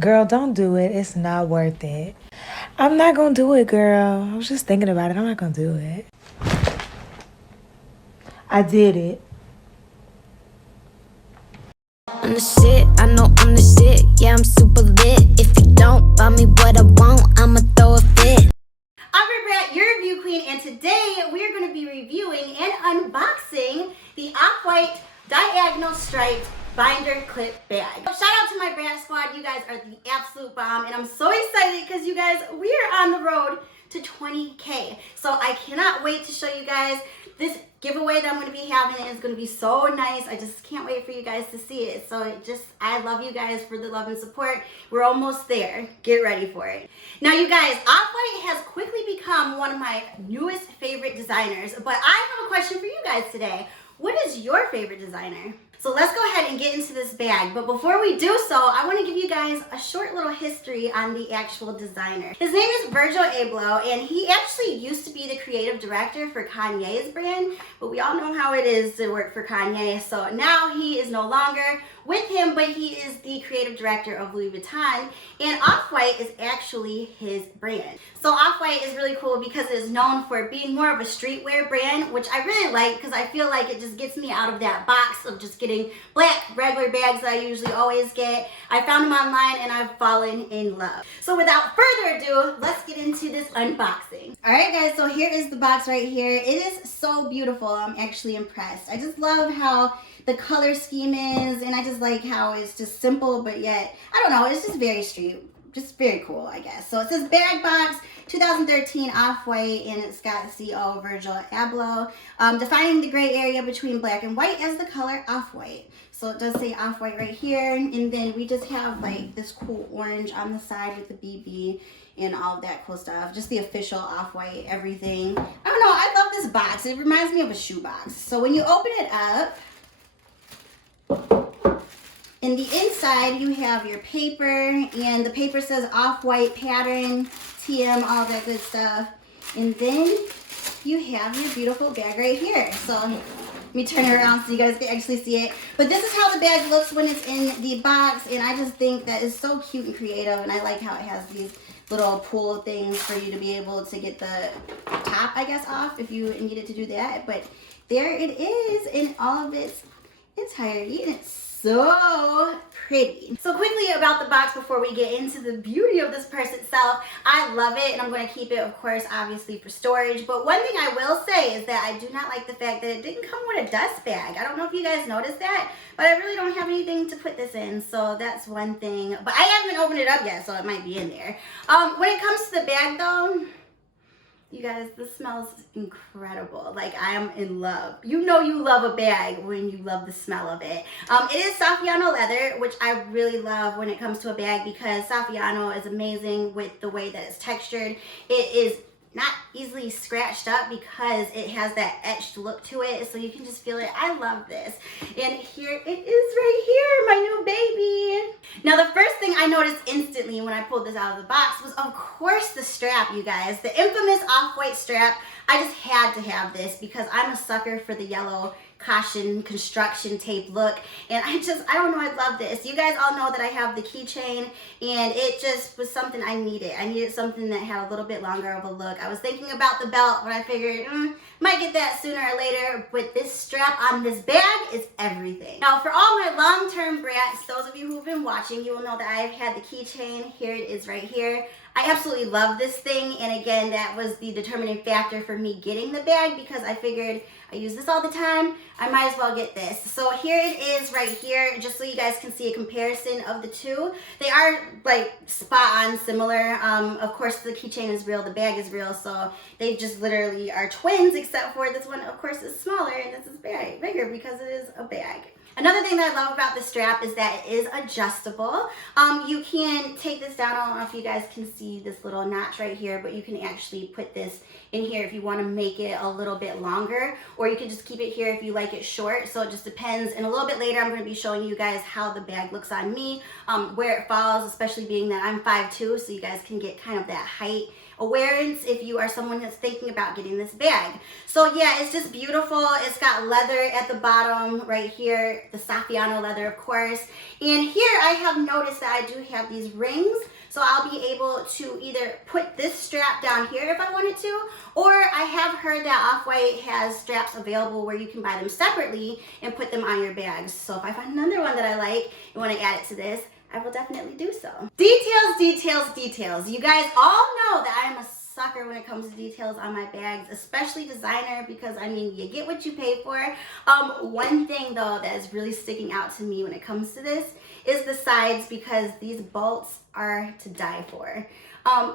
Girl, don't do it. It's not worth it. I'm not gonna do it, girl. I was just thinking about it. I'm not gonna do it. I did it. I'm the shit, I know I'm the shit. Yeah, I'm super lit. If you don't buy me what I want, I'ma throw a fit. I'm Brit Brat, your review queen, and today we are going to be reviewing and unboxing the off-white diagonal striped binder clip bag. Shout out to my Brats squad, you guys are the absolute bomb, and I'm so excited because you guys, we are on the road to 20K. So I cannot wait to show you guys this giveaway that I'm going to be having. Is going to be so nice. I just can't wait for you guys to see it. So I love you guys for the love and support. We're almost there. Get ready for it. Now you guys, Off-White has quickly become one of my newest favorite designers, but I have a question for you guys today. What is your favorite designer? So let's go ahead and get into this bag. But before we do so, I want to give you guys a short little history on the actual designer. His name is Virgil Abloh, and he actually used to be the creative director for Kanye's brand, but we all know how it is to work for Kanye. So now he is no longer with him, but he is the creative director of Louis Vuitton, and Off-White is actually his brand. So Off-White is really cool because it is known for being more of a streetwear brand, which I really like because I feel like it just gets me out of that box of just getting black regular bags that I usually always get. I found them online and I've fallen in love. So without further ado, let's get into this unboxing. All right guys, so here is the box right here. It is so beautiful. I'm actually impressed. I just love how the color scheme is, and I just like how it's just simple, but yet, I don't know, it's just very street, just very cool, I guess. So it says bag box, 2013 Off-White, and it's got CO Virgil Abloh, defining the gray area between black and white as the color Off-White. So it does say Off-White right here, and then we just have like this cool orange on the side with the BB and all of that cool stuff. Just the official Off-White everything. I don't know, I love this box. It reminds me of a shoe box. So when you open it up, in the inside, you have your paper, and the paper says Off-White pattern, TM, all that good stuff. And then you have your beautiful bag right here. So let me turn it around so you guys can actually see it. But this is how the bag looks when it's in the box, and I just think that is so cute and creative, and I like how it has these little pull things for you to be able to get the top, I guess, off if you needed to do that. But there it is in all of its entirety, and it's so pretty. So quickly about the box before we get into the beauty of this purse itself. I love it, and I'm going to keep it, of course, obviously for storage. But one thing I will say is that I do not like the fact that it didn't come with a dust bag. I don't know if you guys noticed that, but I really don't have anything to put this in, so that's one thing. But I haven't opened it up yet, so it might be in there. When it comes to the bag though, you guys, this smells incredible. Like, I am in love. You know you love a bag when you love the smell of it. It is Saffiano leather, which I really love when it comes to a bag because Saffiano is amazing with the way that it's textured. It is not easily scratched up because it has that etched look to it, so you can just feel it. I love this. And here it is right here, my new baby. Now the first thing I noticed instantly when I pulled this out of the box was, of course, the strap, you guys. The infamous Off-White strap. I just had to have this because I'm a sucker for the yellow caution construction tape look, and I don't know, I love this. You guys all know that I have the keychain, and it just was something I needed. I needed something that had a little bit longer of a look. I was thinking about the belt, but I figured might get that sooner or later, but this strap on this bag is everything. Now for all my long-term brats, those of you who've been watching, you will know that I've had the keychain. Here it is right here. I absolutely love this thing, and again, that was the determining factor for me getting the bag because I figured I use this all the time, I might as well get this. So here it is right here, just so you guys can see a comparison of the two. They are like spot on similar. Of course the keychain is real, the bag is real, so they just literally are twins, except for this one, of course, is smaller and this is bigger because it is a bag. Another thing that I love about the strap is that it is adjustable. You can take this down. I don't know if you guys can see this little notch right here, but you can actually put this in here if you want to make it a little bit longer, or you can just keep it here if you like it short. So it just depends. And a little bit later, I'm going to be showing you guys how the bag looks on me, where it falls, especially being that I'm 5'2", so you guys can get kind of that height awareness if you are someone that's thinking about getting this bag. So yeah, it's just beautiful. It's got leather at the bottom right here, the Saffiano leather, of course. And here I have noticed that I do have these rings. So I'll be able to either put this strap down here if I wanted to, or I have heard that Off-White has straps available where you can buy them separately and put them on your bags. So if I find another one that I like and want to add it to this, I will definitely do so. Details, details, details. You guys all know that I am a sucker when it comes to details on my bags, especially designer, because I mean, you get what you pay for. One thing though that is really sticking out to me when it comes to this is the sides, because these bolts are to die for.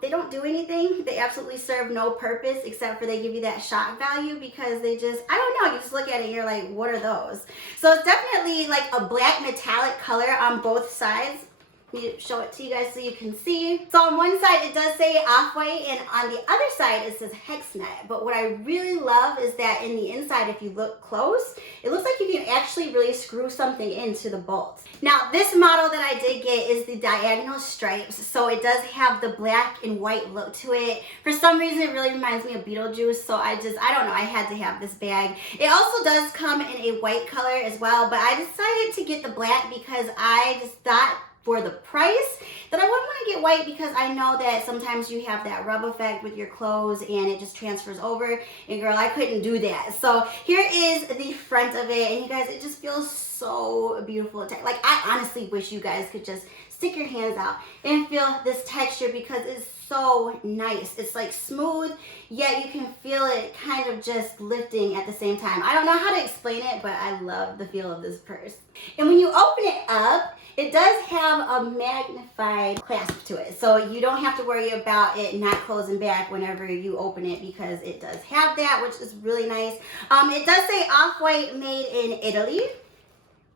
They don't do anything. They absolutely serve no purpose except for they give you that shock value, because they just, I don't know, you just look at it and you're like, what are those? So it's definitely like a black metallic color on both sides. Let me show it to you guys so you can see. So on one side it does say Off-White, and on the other side it says HexNet. But what I really love is that in the inside, if you look close, it looks like you can actually really screw something into the bolts. Now this model that I did get is the diagonal stripes, so it does have the black and white look to it. For some reason it really reminds me of Beetlejuice, so I don't know, I had to have this bag. It also does come in a white color as well, but I decided to get the black because I just thought for the price that I wouldn't want to get white, because I know that sometimes you have that rub effect with your clothes and it just transfers over, and girl, I couldn't do that. So here is the front of it, and you guys, it just feels so beautiful. Like, I honestly wish you guys could just stick your hands out and feel this texture, because it's so nice. It's like smooth, yet you can feel it kind of just lifting at the same time. I don't know how to explain it, but I love the feel of this purse. And when you open it up, it does have a magnified clasp to it, so you don't have to worry about it not closing back whenever you open it, because it does have that, which is really nice. It does say Off-White made in Italy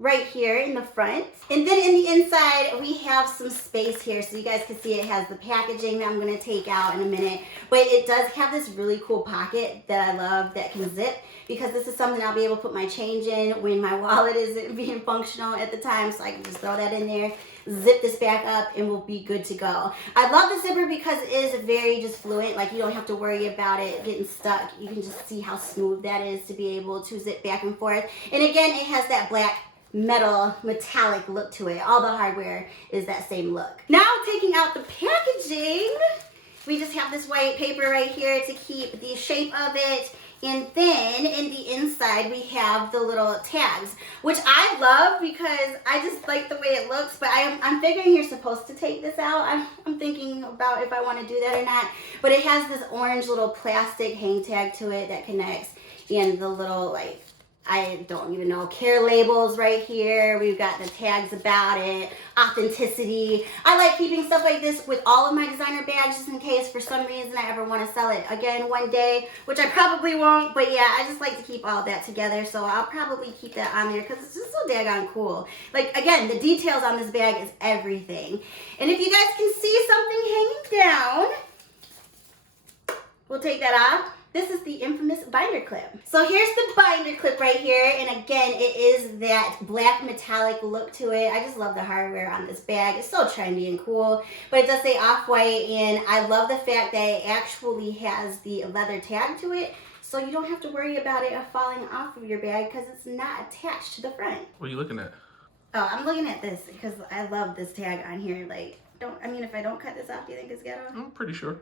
right here in the front. And then in the inside we have some space here, so you guys can see it has the packaging that I'm going to take out in a minute, but it does have this really cool pocket that I love that can zip, because this is something I'll be able to put my change in when my wallet isn't being functional at the time, so I can just throw that in there, zip this back up, and we'll be good to go. I love the zipper because it is very just fluent. Like, you don't have to worry about it getting stuck. You can just see how smooth that is to be able to zip back and forth. And again, it has that black metal metallic look to it. All the hardware is that same look. Now, taking out the packaging, we just have this white paper right here to keep the shape of it. And then in the inside we have the little tags, which I love because I just like the way it looks, but I'm figuring you're supposed to take this out. I'm thinking about if I want to do that or not. But it has this orange little plastic hang tag to it that connects, and the little, like, I don't even know, care labels right here. We've got the tags about it, authenticity. I like keeping stuff like this with all of my designer bags, just in case for some reason I ever want to sell it again one day, which I probably won't, but yeah, I just like to keep all that together, so I'll probably keep that on there because it's just so daggone cool. Like, again, the details on this bag is everything. And if you guys can see something hanging down, we'll take that off. This is the infamous binder clip. So here's the binder clip right here, and again, it is that black metallic look to it. I just love the hardware on this bag. It's so trendy and cool, but it does say Off-White, and I love the fact that it actually has the leather tag to it, so you don't have to worry about it falling off of your bag because it's not attached to the front. What are you looking at? Oh, I'm looking at this because I love this tag on here. Like, if I don't cut this off, do you think it's ghetto? I'm pretty sure.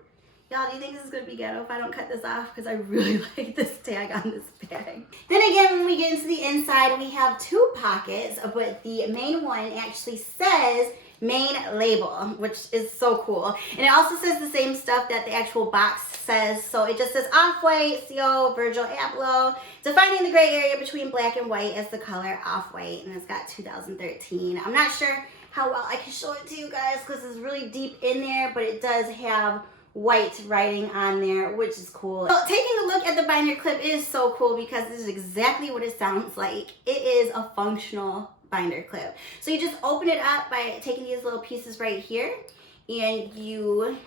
Y'all, do you think this is going to be ghetto if I don't cut this off? Because I really like this tag on this bag. Then again, when we get into the inside, we have two pockets, but the main one actually says main label, which is so cool. And it also says the same stuff that the actual box says. So it just says Off-White, CO, Virgil Abloh, defining the gray area between black and white as the color Off-White. And it's got 2013. I'm not sure how well I can show it to you guys because it's really deep in there, but it does have white writing on there, which is cool. So taking a look at the binder clip is so cool because this is exactly what it sounds like. It is a functional binder clip. So you just open it up by taking these little pieces right here, and you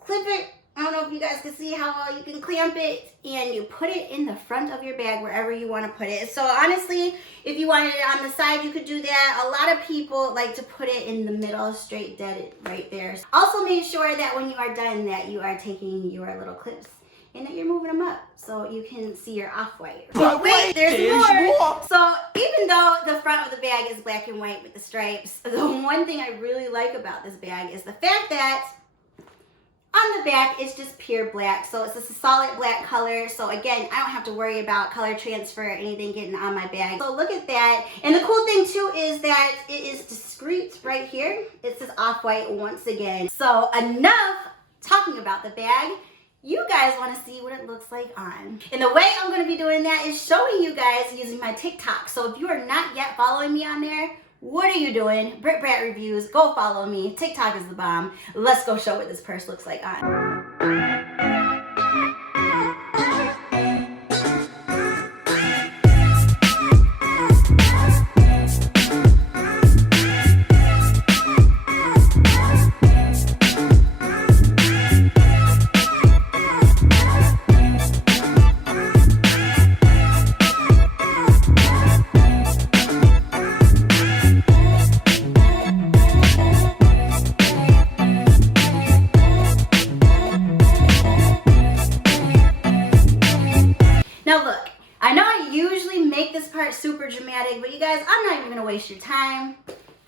clip it I don't know if you guys can see how well you can clamp it, and you put it in the front of your bag wherever you want to put it. So honestly, if you wanted it on the side, you could do that. A lot of people like to put it in the middle, straight dead right there. Also make sure that when you are done that you are taking your little clips and that you're moving them up so you can see your off-white. But wait, there's more. So even though the front of the bag is black and white with the stripes, the one thing I really like about this bag is the fact that on the back, it's just pure black. So it's a solid black color. So again, I don't have to worry about color transfer or anything getting on my bag. So look at that. And the cool thing too is that it is discreet right here. It says off-white once again. So enough talking about the bag. You guys want to see what it looks like on. And the way I'm going to be doing that is showing you guys using my TikTok. So if you are not yet following me on there, what are you doing? Brit Brat reviews, go follow me. TikTok is the bomb. Let's go show what this purse looks like on. Now look, I know I usually make this part super dramatic, but you guys, I'm not even gonna waste your time.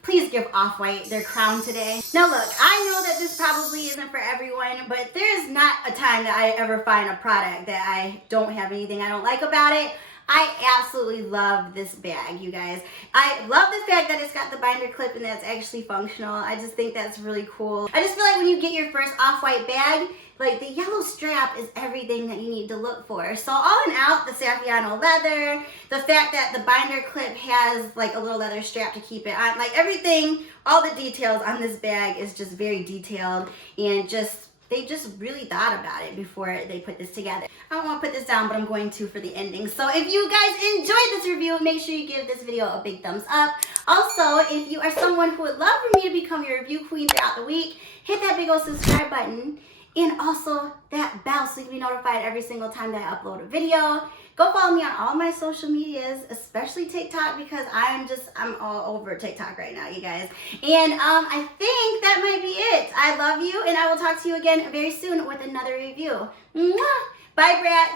Please give Off-White their crown today. Now look, I know that this probably isn't for everyone, but there's not a time that I ever find a product that I don't have anything I don't like about it. I absolutely love this bag, you guys. I love this bag that it's got the binder clip and that's actually functional. I just think that's really cool. I just feel like when you get your first Off-White bag, like the yellow strap is everything that you need to look for. So all in all, the Saffiano leather, the fact that the binder clip has like a little leather strap to keep it on, like everything, all the details on this bag is just very detailed and they just really thought about it before they put this together. I don't want to put this down, but I'm going to for the ending. So if you guys enjoyed this review, make sure you give this video a big thumbs up. Also, if you are someone who would love for me to become your review queen throughout the week, hit that big old subscribe button and also that bell so you can be notified every single time that I upload a video. Go follow me on all my social medias, especially TikTok, because I'm all over TikTok right now, you guys. And I think that might be it. I love you, and I will talk to you again very soon with another review. Mwah! Bye, Brats.